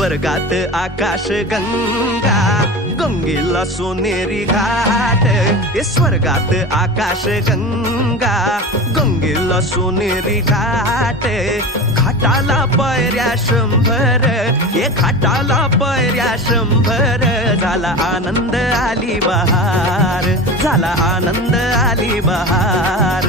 स्वर्गात आकाश गंगा, गंगेला सोनेरी घाट. स्वर्गात आकाश गंगा, गंगेला सोनेरी घाट. घाटाला पायऱ्या 100, ये घाटाला पायऱ्या 100. झाला आनंद आली बहार, झाला आनंद आली बहार.